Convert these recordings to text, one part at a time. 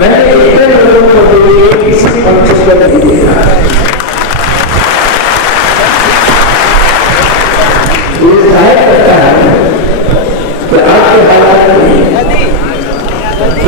मैंने इतने लोगों को भी किसी कॉन्शियस को नहीं दिया। ये जाहिर करता है कि आज के हालात में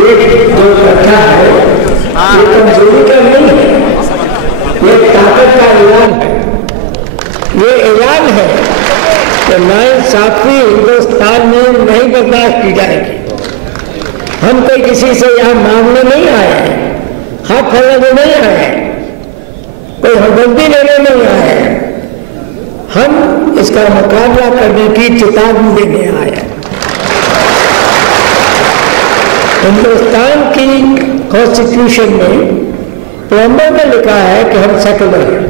एक जो घटना है ये कमजोरी का नहीं है, ये ताकत का ऐलान है। ये ऐलान है कि नाइंसाफी हिंदुस्तान में नहीं बर्दाश्त की जाएगी। हम कोई किसी से यहाँ मांगने नहीं आए हैं, हाथ फैलाने नहीं आए हैं, कोई हमदर्दी लेने नहीं आए हैं, हम इसका मुकाबला करने की चेतावनी देने आए हैं। हिंदुस्तान की कॉन्स्टिट्यूशन में प्रेम्बल में लिखा है कि हम सेकुलर हैं।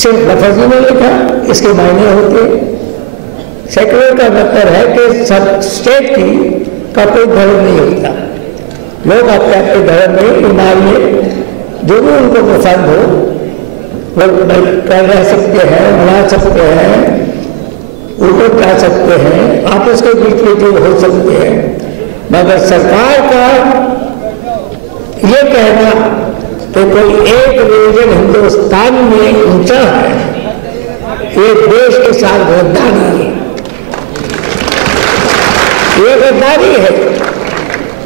सिर्फ लफ्ज़ में लिखा, इसके मायने होते हैं। सेकुलर का मतलब है कि सब स्टेट का कोई धर्म नहीं होता। लोग अपने अपने धर्म में ईमान में जो भी उनको पसंद हो वो कर रह सकते हैं, मना सकते हैं, उनको कर सकते हैं, आपस के बीच में जो हो सकते हैं। मगर सरकार का ये कहना कि कोई एक रिलीजन हिंदुस्तान में ऊंचा है, ये देश के साथ गद्दारी है। ये गद्दारी है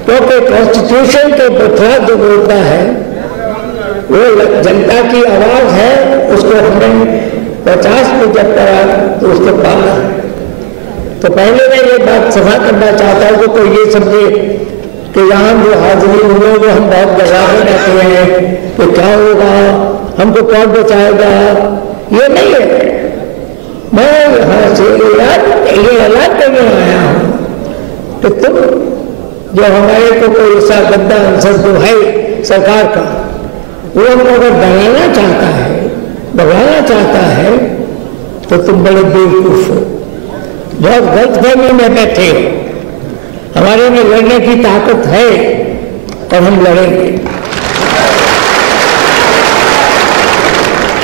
क्योंकि कॉन्स्टिट्यूशन के बतला जो बोलता है वो जनता की आवाज है, उसको हमने 50 में जब करा तो उसको पाला है। तो पहले मैं ये बात सफा करना चाहता हूँ कि कोई ये समझे कि यहाँ जो हाजिरी हुए वो हम बहुत डरावे रहते हैं तो क्या होगा, हमको कौन बचाएगा, ये नहीं है। मैं यहाँ से ये ऐलान करने आया हूँ कि तुम जो हमारे को कोई ऐसा गद्दा अंसर जो है सरकार का, वो हमको अगर डराना चाहता है, भगाना चाहता है तो तुम बड़े बेवकूफ हो, बहुत गलतफहमी में बैठे हो। हमारे में लड़ने की ताकत है और हम लड़ेंगे।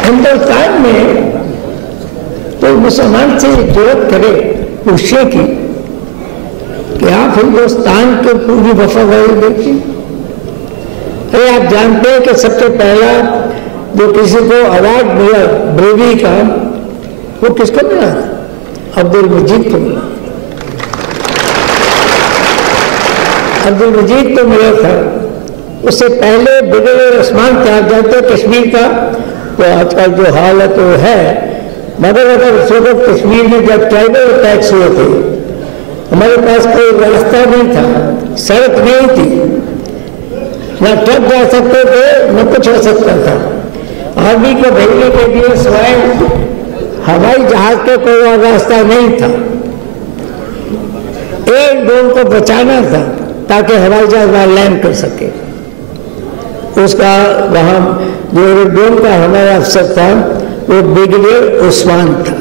हिंदुस्तान में तो मुसलमान से जरूरत करे पूछने की कि आप हिंदुस्तान के पूरी वफादारी देखिए। अरे आप जानते हैं कि सबसे पहला जो किसी को अवार्ड मिला ब्रेवी का, वो किसको मिला? अब्दुल मजीद को मिला। अब्दुल मजीद को मिला था। उससे पहले बिगड़े आसमान क्या जानते कश्मीर का, तो आजकल जो हालत वो है। मगर अगर उस वक्त कश्मीर में जब ट्राइबल अटैक्स हुए थे, हमारे पास कोई रास्ता नहीं था, सड़क नहीं थी, न ट्रक जा सकते थे, न कुछ हो सकता था। आर्मी को भेजने के लिए सिवाय हवाई जहाज के कोई रास्ता नहीं था। एक ड्रोन को बचाना था ताकि हवाई जहाज वहां लैंड कर सके। उसका वहां जो ड्रोन का हमारा अफसर था वो ब्रिगेडियर उस्मान था।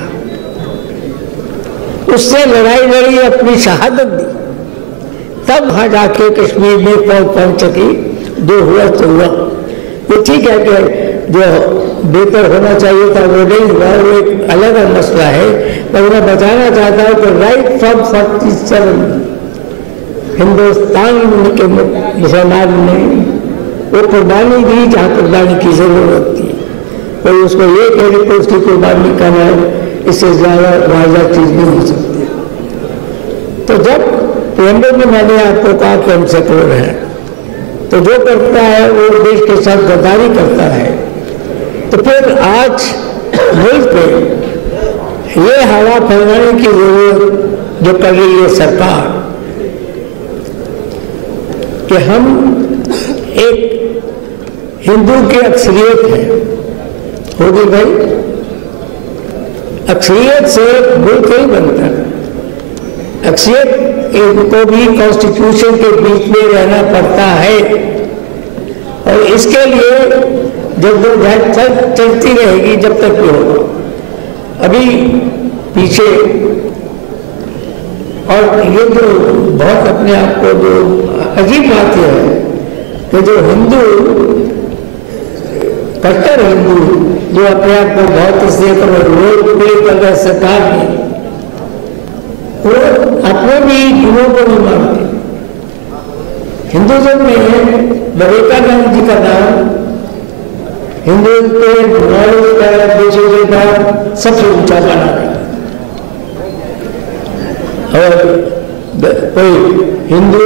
उससे लड़ाई लड़ी, अपनी शहादत दी, तब वहां जाके कश्मीर में पहुंच सकी। जो हुआ तो हुआ। ये ठीक है कि जो बेहतर होना चाहिए था वो नहीं हुआ, वो एक अलग मसला है। पर मैं बताना चाहता हूँ कि राइट फ्रॉम 47 हिंदुस्तान के मुसलमान ने वो कुर्बानी दी जहाँ कुर्बानी की जरूरत थी। कोई उसको ये कह कि उसकी कुर्बानी करना इससे ज़्यादा वाज़ेह चीज़ नहीं हो सकती। तो जब प्रेम्बल में मैंने आपको कहा कि हम सेकुलर हैं, तो जो करता है वो देश के साथ गद्दारी करता है। तो फिर आज मुल्क पे ये हवा फैलाने की जरूरत जो कर रही है सरकार कि हम एक हिंदू की अक्सरियत है, होगी भाई, अक्सरियत से मुल्क नहीं बनता। अक्सरियत इनको भी कॉन्स्टिट्यूशन के बीच में रहना पड़ता है और इसके लिए जब चलती रहेगी जब तक भी होगा। अभी पीछे और ये जो बहुत अपने आप को जो अजीब बात है कि जो हिंदू कट्टर हिंदू जो अपने आप को बहुत इसलिए रोल प्ले कर रहे सरकार में, वो अपने भी गुरुओं को नहीं मानते। हिंदुज़म में विवेकानंद जी का नाम हिंदू के नॉलेज का विषय का सबसे ऊंचा माना गया। और कोई हिंदू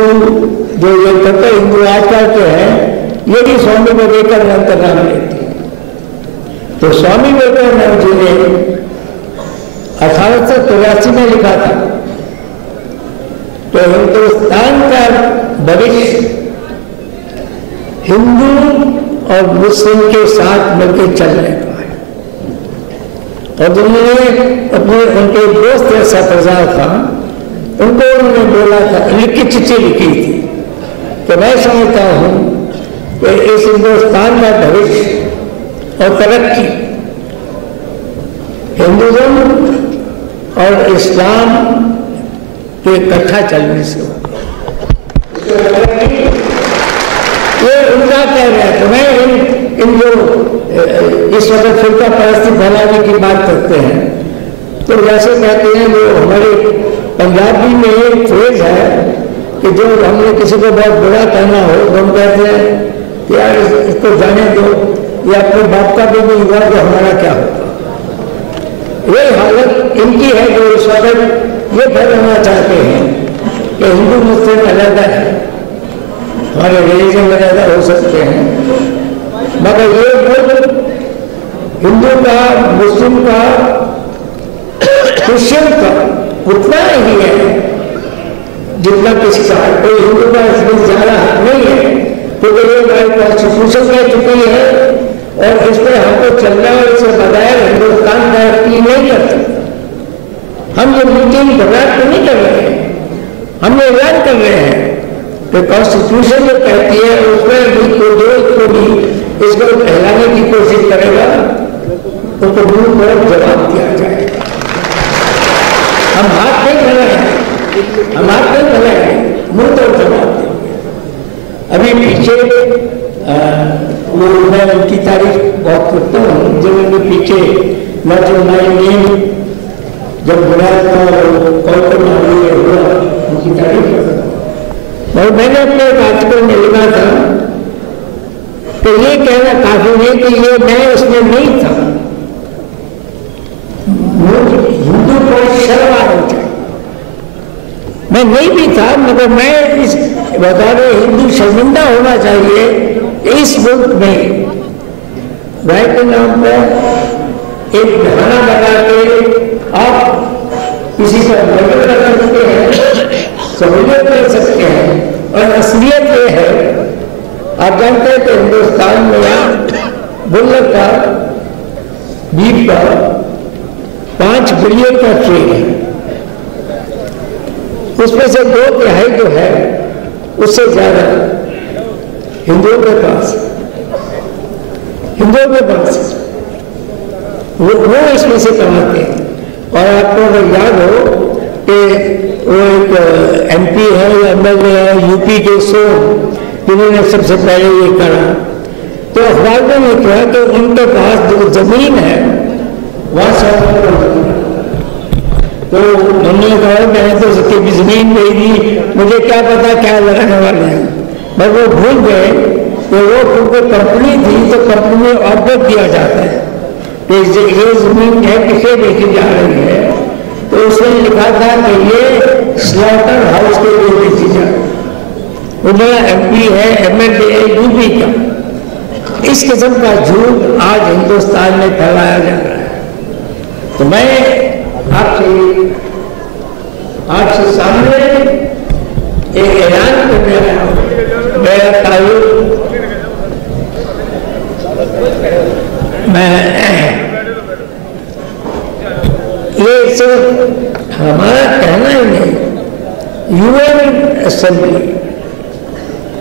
जो ये कहते हिंदू आजकल के हैं, ये भी स्वामी विवेकानंद का नाम लेते हैं। तो स्वामी विवेकानंद जी ने 1883 में लिखा था तो हिंदुस्तान का भविष्य हिंदू और मुस्लिम के साथ मिलकर चलने का है। और उन्होंने अपने उनके दोस्त ऐसा प्रजार था, उनको उन्होंने बोला था, लिखी चिट्ठी लिखी थी कि मैं समझता हूं कि इस हिंदुस्तान का भविष्य और तरक्की हिंदुज़म और इस्लाम के इकट्ठा चलने से हो। ये उनका कह रहा है। तो मैं इन जो इस वक्त फिरका परस्ती फैलाने की बात करते हैं, तो जैसे कहते हैं वो हमारे पंजाबी में एक फ्रेज है कि जो हमने किसी को बहुत बुरा कहना हो तो हम कहते हैं कि यार इसको जाने दो, या अपने बाप का भी नहीं हुआ तो हमारा क्या होगा। ये हालत इनकी है जो इस वक्त ये फैलाना चाहते हैं कि हिंदू मुस्लिम अलग है, हमारे रिलीजन वगैरह हो सकते हैं, मगर ये मुल्क हिंदू का, मुस्लिम का, क्रिश्चियन का उतना ही है जितना किसी का। कोई हिंदू का इसमें ज्यादा हक नहीं है, क्योंकि ये हमारी कॉन्स्टिट्यूशन कह चुकी है और इस पर हमको चलना और इससे बगैर हिंदुस्तान तरक्की नहीं कर सकता। हम ये मीटिंग घबराहट तो नहीं कर रहे हैं, हम ये ऐलान कर रहे हैं कि कॉन्स्टिट्यूशन जो कहती है उसमें भी जो इसको भी इसको फैलाने की कोशिश करेगा उसको मुंह पर जवाब दिया जाएगा। हम हाथ नहीं फैलाएंगे, हम हाथ नहीं फैलाएंगे, मुंह पर जवाब देंगे। अभी पीछे वो मैं उनकी तारीफ बहुत करता हूँ, जब उनके पीछे जब बुरा था कॉल करना हुआ उनकी तारीफ करता हूँ। और मैंने अपने एक आर्टिकल में लिखा था कि ये कहना काफी नहीं कि ये मैं उसमें नहीं था। हिंदू को शर्म आनी चाहिए। मैं नहीं भी था, मगर मैं इस बता रहे हिंदू शर्मिंदा होना चाहिए इस मुल्क में राय के नाम पर एक बहाना लगा के आप किसी पर मर्डर कर सकते हैं, सहूलियत कर सकते हैं। और असलियत ये है, आप जानते हैं कि हिंदुस्तान में बुल्लक का बीफ का 5 बिलियन का ट्रेड है, उसमें से 2/3 जो है उससे ज्यादा हिंदुओं के पास वो इसमें से कमाते हैं। और आपको अगर याद हो कि वो एक MP है या MLA है यूपी के जिन्होंने सबसे पहले ये करा, तो अखबार में लिखा कि उनके पास जो जमीन है वहां से तो उन्होंने कहा मैंने तो उसकी भी जमीन दे दी, मुझे क्या पता क्या लगाने वाले हैं। पर वो भूल गए कि वो क्योंकि कंपनी थी तो कंपनी में ऑर्डर दिया जाता है कि ये जमीन है किसे बेची जा रही है, तो उसने लिखा था कि ये स्लॉटर हाउस के लिए बेची जा रही है। उन्होंने MP है, MLA है यूपी का। इस किस्म का झूठ आज हिंदुस्तान में फैलाया जा रहा है। तो मैं आपसे सामने एक ऐलान करने आया हूं। मेरा ताल्लुक ये सिर्फ हमारा कहना ही नहीं, UN असेंबली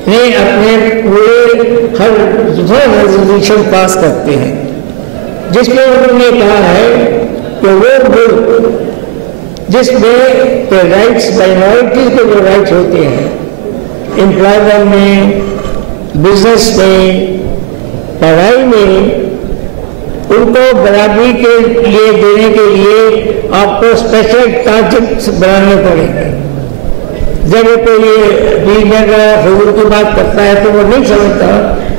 ने अपने पूरे हर रेजोल्यूशन पास करते हैं जिसमें उन्होंने कहा है कि वो मुल्क जिसमें राइट्स माइनॉरिटीज के जो राइट्स होते हैं एम्प्लॉयमेंट में, बिजनेस में, पढ़ाई में, उनको बराबरी के लिए देने के लिए आपको स्पेशल टारगेट्स बनाने पड़ेंगे। जब कोई रीजनल फजूल की बात करता है तो वो नहीं समझता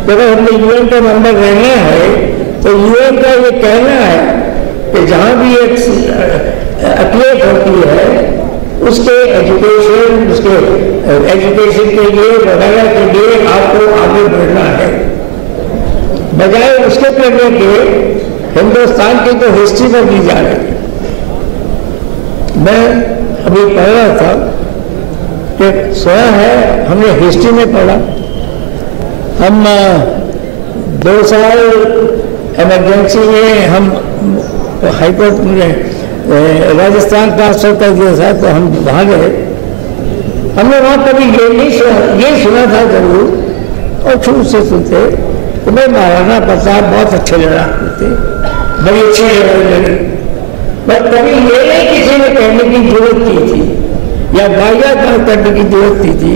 कि अगर हमने यूएन का मेंबर रहना है तो यूएन का ये कहना है कि जहाँ भी एक एथलीट होती है उसके एजुकेशन के लिए वगैरह के लिए आपको आगे बढ़ना है, बजाय उसके करने के हिंदुस्तान की तो हिस्ट्री में दी जा रही है। मैं अभी पढ़ रहा था कि सोया है, हमने हिस्ट्री में पढ़ा, हम 2 साल इमरजेंसी में हम हाईकोर्ट में राजस्थान ट्रांसफर कर दिया था तो हम वहाँ गए। हमने वहाँ कभी ये सुना था जरूर और शुरू से सुनते तो भाई महाराणा प्रताप बहुत अच्छे लड़ाकू थे, बड़ी अच्छी लड़ाई लड़ी, पर कभी ये नहीं किसी ने कहने की जरूरत की थी या वायदा करने की जरूरत की थी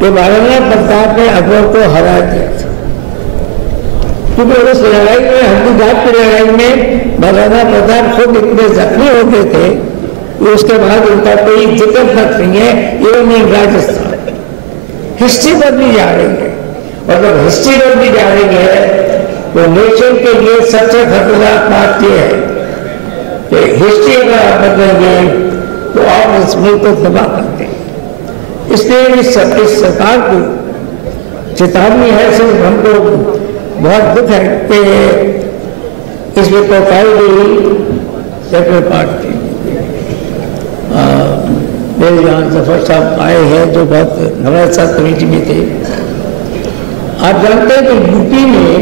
कि महाराणा प्रताप ने अकबर को हरा दिया था। क्योंकि उस लड़ाई में, हल्दीघाट की लड़ाई में महाराणा प्रताप खुद इतने जख्मी हो गए थे कि उसके बाद उनका कोई जिक्र तक नहीं है, एवं इन राजस्थान हिस्ट्री बदली जा रही है। और जब हिस्ट्री बदली जा रही है तो नेशन के लिए सबसे खतरनाक बात यह है कि हिस्ट्री अगर आप बदलेंगे तो आप इस मुल्क को तबाह कर देंगे। इसलिए इस सरकार को चेतावनी है, सिर्फ हमको बहुत दुख है कि इसमें प्रोफाइल गई सेक्रेटरी पार्ट की। मेरे यहाँ जफर साहब आए हैं जो बहुत हमारे साथ कमेटी में थे। आप जानते हैं कि यूपी में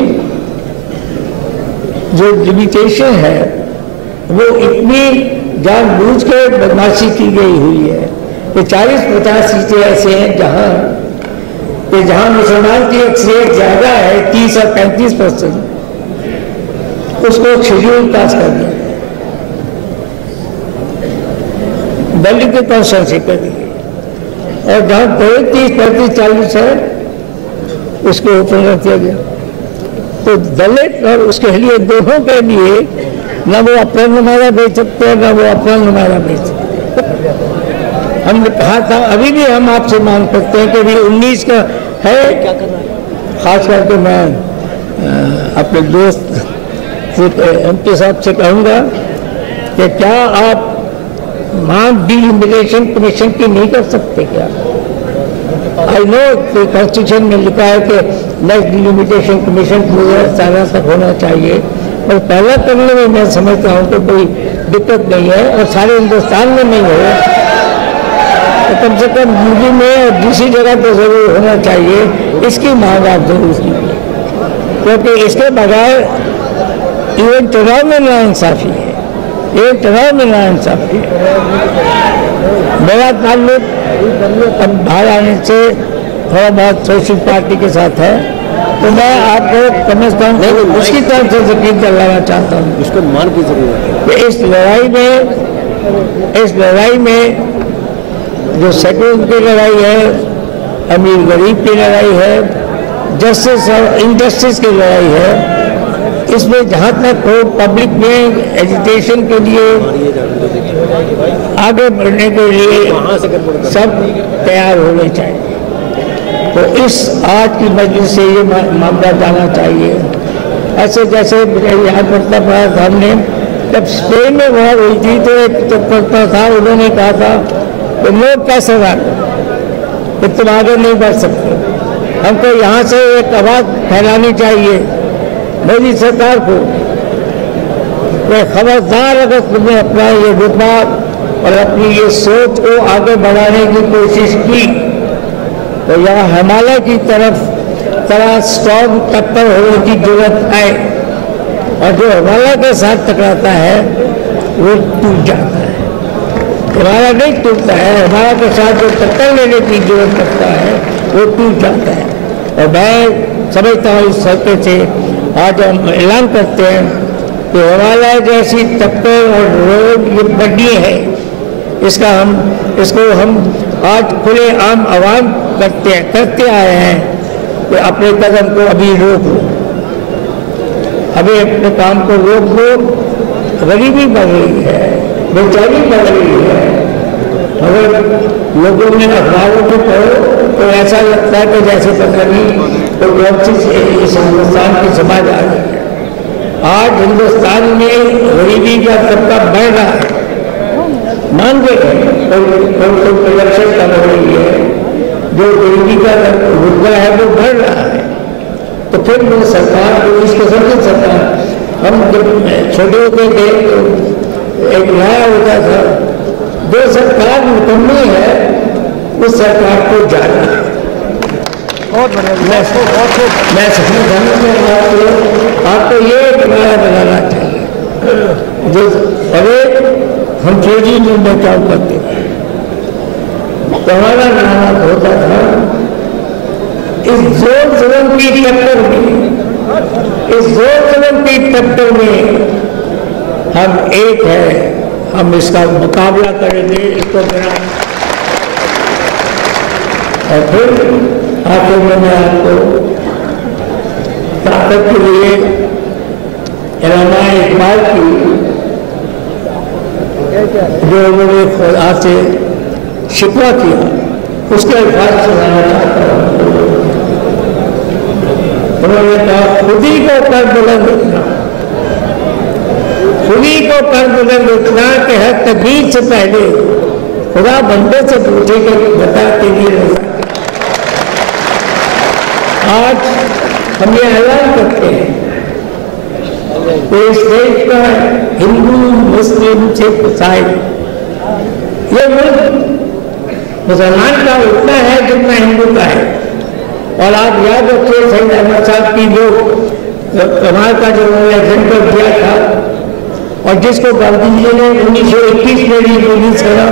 जो लिमिटेशन है वो इतनी जानबूझ के बदमाशी की गई हुई है कि 40-50 सीटें ऐसे हैं जहाँ मुसलमान की अक्सरियत ज़्यादा है, 30 और 35%, उसको शेड्यूल पास कर दिया, दलित की कॉन्स्टिट्यूंसी कर दी। और जहाँ 30, 35, 40 है उसको ऊपर रख दिया गया। तो दलित और उसके लिए दोनों के लिए न वो अपना नुमाइंदा बेच सकते हैं न वो अपना नुमाइंदा बेच सकते हैं। हमने कहा था, अभी भी हम आपसे मांग करते हैं कि भी 19 का है, खास करके मैं अपने दोस्त MP साहब से कहूँगा कि क्या आप मांग डिलिमिटेशन कमीशन की नहीं कर सकते क्या? आई नो कि कॉन्स्टिट्यूशन में लिखा है कि नेक्स्ट डिलिमिटेशन कमीशन 2017 तक होना चाहिए, और पहला करने में मैं समझता हूँ कि कोई दिक्कत नहीं है और सारे हिंदुस्तान में नहीं हो तो कम से कम यूपी में और दूसरी जगह तो जरूर होना चाहिए। इसकी मांग आप जरूर कीजिए, क्योंकि इसके बगैर इवन चुनाव में नाइंसाफी है, ये चुनाव में नाइंसाफी है। मेरा ताल्लुक अब बाहर आने से थोड़ा बहुत सोशलिस्ट पार्टी के साथ है, तो मैं आपको समझता हूँ उसकी तरफ से यकीन दिलाना चाहता हूँ। उसको मान की जरूरत है। इस लड़ाई में जो सेकुलर की लड़ाई है, अमीर गरीब की लड़ाई है, जस्टिस और इनजस्टिस की लड़ाई है, इसमें जहाँ तक हो पब्लिक में एजुकेशन के लिए आगे बढ़ने के लिए सब तैयार होने चाहिए। तो इस आज की मजलिस से ये मामला जाना चाहिए। ऐसे जैसे यहाँ पढ़ता पड़ा था हमने, जब स्पेन में वहाँ हुई थी तो एक पढ़ता था, उन्होंने कहा था कि लोग कैसे कि तुम आगे नहीं बढ़ सकते, हमको यहाँ से एक आवाज़ फैलानी चाहिए मोदी सरकार को। खबरदार अगर तुमने अपना ये रुतबा और अपनी ये सोच को आगे बढ़ाने की कोशिश की तो यहाँ हिमालय की तरह स्ट्रॉन्ग टक्कर होने की जरूरत है, और जो हिमालय के साथ टकराता है वो टूट जाता है। हिमालय नहीं टूटता है, हिमालय के साथ जो टक्कर लेने की जरूरत पड़ता है वो टूट जाता है। और मैं समझता हूँ इस सत्य से आज हम ऐलान करते हैं कि हिमालय जैसी टक्कर और रोड ये बढ़नी है, इसको हम आज खुले आम आह्वान करते आए हैं कि अपने कदम को अभी रोक लो, अभी अपने काम को रोक लो। गरीबी बढ़ रही है, बेचारी बढ़ रही है, अगर लोगों में अखबारों को पढ़ो तो ऐसा लगता है कि जैसे पता नहीं तो बहुत चीज इस हिंदुस्तान की समाज आ गई है। आज हिंदुस्तान में गरीबी का तबका बढ़ रहा है, मान गए कोई प्रोडक्शन कम हो रही है, जो गरीबी का मुद्दा है वो बढ़ रहा है। तो फिर वो सरकार को इसको समझे सरकार, हम जब छोटे होते थे तो एक नया होता था, जो सरकार निकम्मी है उस सरकार को जाना है। बहुत बढ़िया, मैं समझ आपको ये बनाना चाहिए जो अरे हम फौजी में काम करते थे तो हमारा नाम होता था इस जोर जुल्म की टक्कर में, इस जोर जुल्म की टक्कर में हम एक है, हम इसका मुकाबला करेंगे, इसको गिरा। और फिर आखिर मैंने आपको ताकत के लिए इलामा इकबाल की जो उन्होंने खुदा से शिकवा किया उसके अल्फाज सुनाना चाहता हूँ। उन्होंने कहा खुद ही को कर बुलंद उठना, खुद ही को कर बुलंद उठना कि है तकदीर से पहले खुदा बंदे से पूछे कि बता के लिए। आज हम ये ऐलान करते हैं कि इस देश का हिंदू मुस्लिम सिख ईसाई ये मुल्क मुसलमान का उतना है जितना हिंदू का है। और आप याद रखिए सईद अहमद साहब की जो कमाल का जो एग्जाम्पल दिया था और जिसको गांधी जी ने 1921 में रिलीज करा,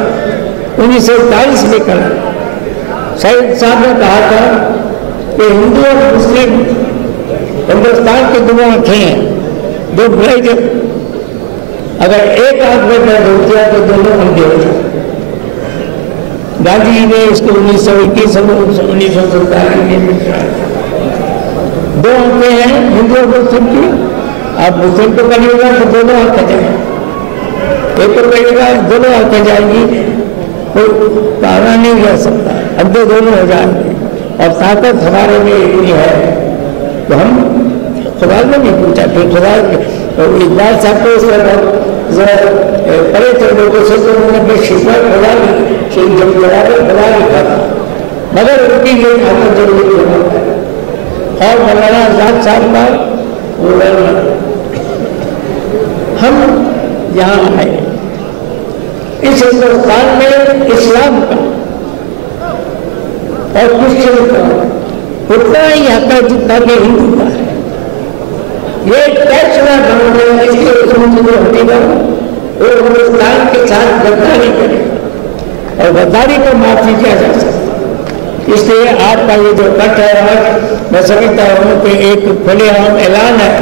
1940 में करा। सईद साहब ने कहा था कि हिंदू और मुस्लिम हिंदुस्तान की दो आंखें हैं, दो भाई जब अगर एक आंख में दर्द होती है तो दोनों अंधे हो जाते। गांधी जी ने इसको 1921 1947 में दो आंखें हैं हिंदू और मुस्लिम की। आप मुस्लिम को करिएगा तो दोनों आंखें जाएंगी, एक को करिएगा दोनों आंखें जाएंगी, कोई कहना नहीं जा सकता, अंधे दोनों हो जाएंगे। और ताकत हमारे में इतनी है तो हम खुदा ने नहीं पूछा, फिर खुदा इकबाल साहब को परे थे लोगों से तो उन्होंने शिकवा खुदा जब खुदा लिखा था, मगर उनकी ये ताकत जरूरी है। और मौलाना आजाद साहब का हम यहाँ आए इस हिंदुस्तान में इस्लाम का और क्रिश्चियन का उतना ही हक है जितना कि हिंदू का है। ये टैक्स ना भरने इसलिए उसमें जो हटेगा वो हिंदुस्तान के साथ गद्दारी करेगा और गद्दारी को माफ नहीं किया जा सकता। इसलिए आपका ये जो कट है आज मैं समझता हूँ कि एक खुलेआम ऐलान है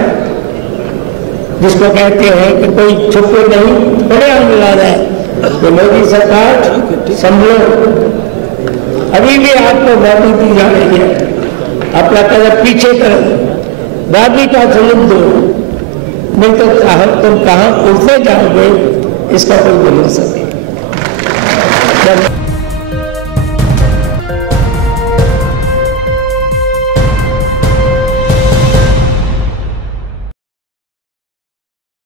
जिसको कहते हैं कि कोई छुपे नहीं, खुलेआम ऐलान है कि मोदी सरकार संभलो, अभी भी आपको वादी दी जा रही है, अपना कदम पीछे करो, वादी का जुल्म दो, नहीं तो तुम कहाँ उठते जाओगे इसका कोई भरोसा नहीं।